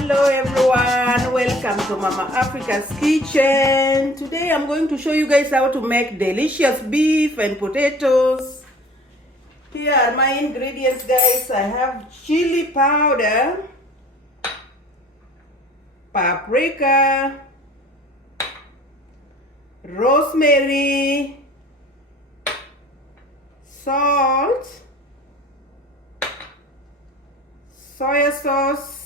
Hello everyone, welcome to Mama Africa's kitchen. Today I'm going to show you guys how to make delicious beef and potatoes. Here are my ingredients, guys. I have chili powder, paprika, rosemary, salt, soy sauce,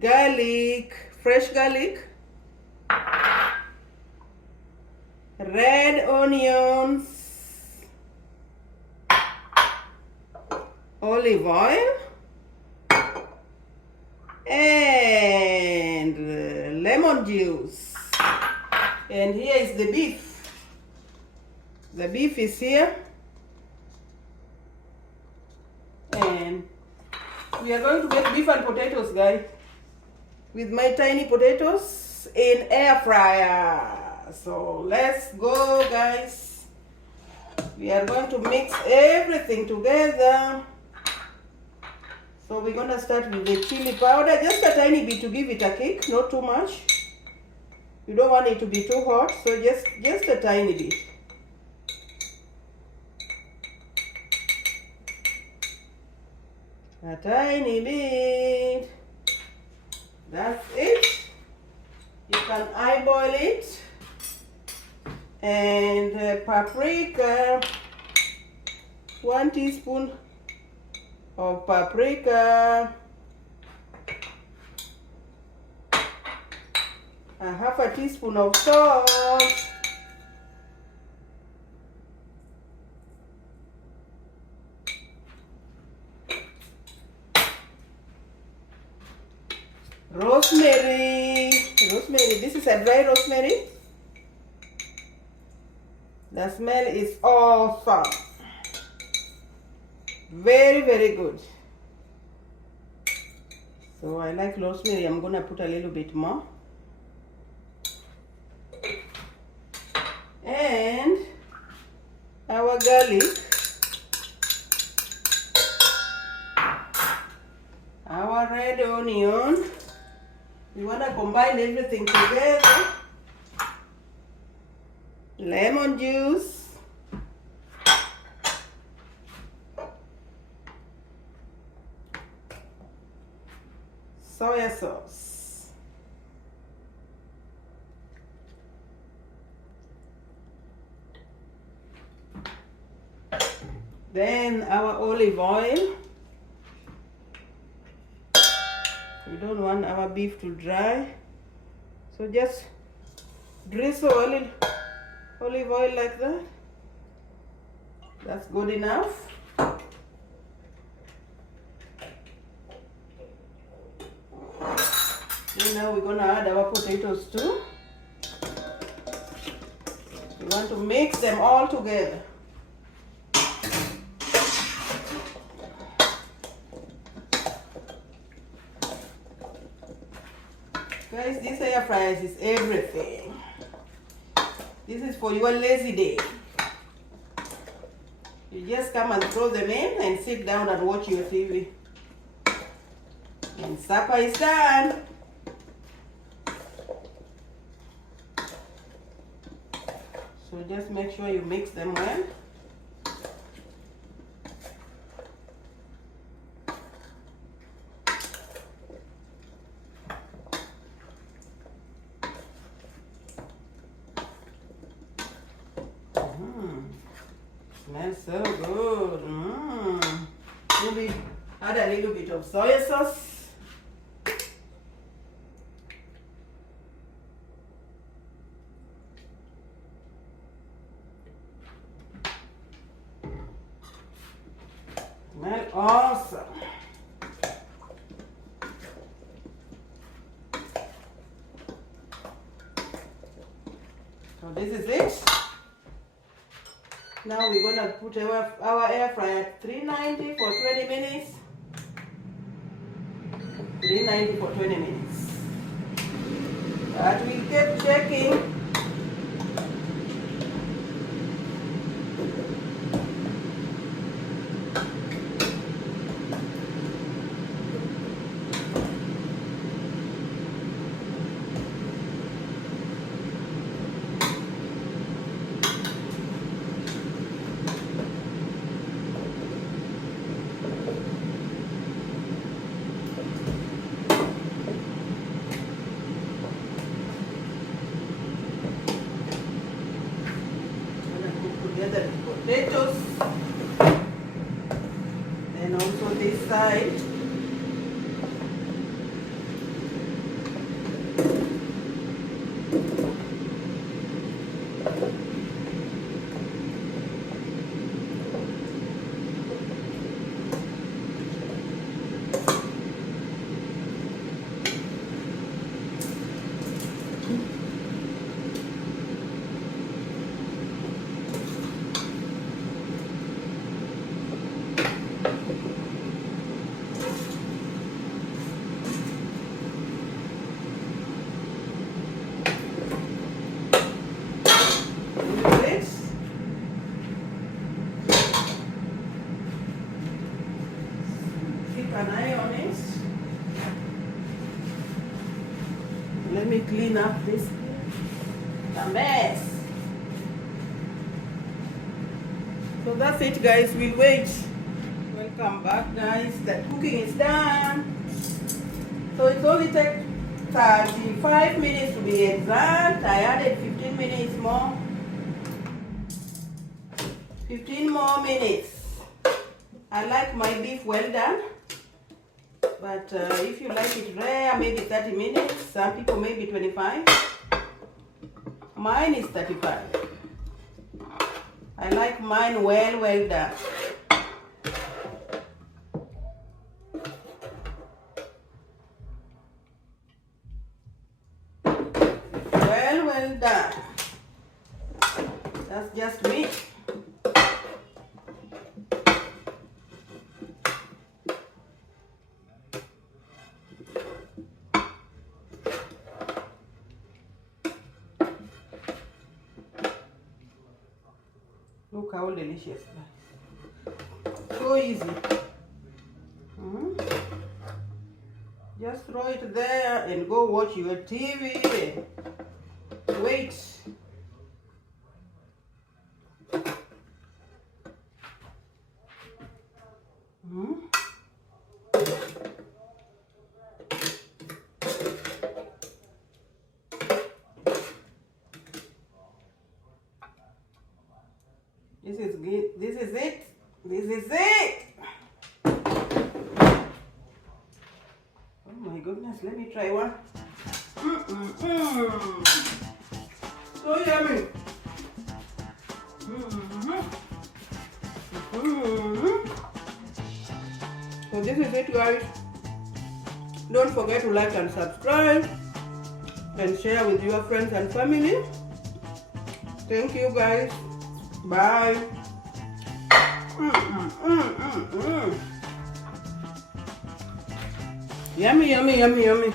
garlic, fresh garlic, red onions, olive oil, and lemon juice. And here is the beef. The beef is here. And we are going to make beef and potatoes, guys, with my tiny potatoes in air fryer. So let's go, guys. We are going to mix everything together. So we're gonna start with the chili powder, just a tiny bit to give it a kick, not too much. You don't want it to be too hot, so just a tiny bit. A tiny bit. That's it. You can eyeball it. And paprika, 1 teaspoon of paprika, a half a teaspoon of salt, rosemary, this is a dry rosemary. The smell is awesome. Very, very good. So I like rosemary. I'm gonna put a little bit more. And our garlic, our red onion. We wanna combine everything together. Lemon juice, soy sauce, then our olive oil. We don't want our beef to dry, so just drizzle olive oil like that. That's good enough. And now we're gonna add our potatoes too. We want to mix them all together. Guys, this air fryer is everything. This is for your lazy day. You just come and throw them in and sit down and watch your TV. And supper is done. So just make sure you mix them well. Smells so good. Maybe add a little bit of soy sauce. Smell awesome. So this is it. Now we're gonna put our air fryer at 390 for 20 minutes. 390 for 20 minutes. But we keep checking. also this side. An eye on it. Let me clean up this a mess. So that's it, guys. We'll wait. Welcome back, guys. The cooking is done. So it only takes 35 minutes to be exact. I added 15 minutes more. 15 more minutes. I like my beef well done. But if you like it rare, maybe 30 minutes. Some people maybe 25. Mine is 35. I like mine well done. Well done. That's just me. Look how delicious. So easy. Just throw it there and go watch your TV. Wait. This is good. This is it. This is it. Oh my goodness, let me try one. So yummy. So this is it, guys. Don't forget to like and subscribe and share with your friends and family. Thank you, guys. Bye. Yummy, yummy, yummy, yummy.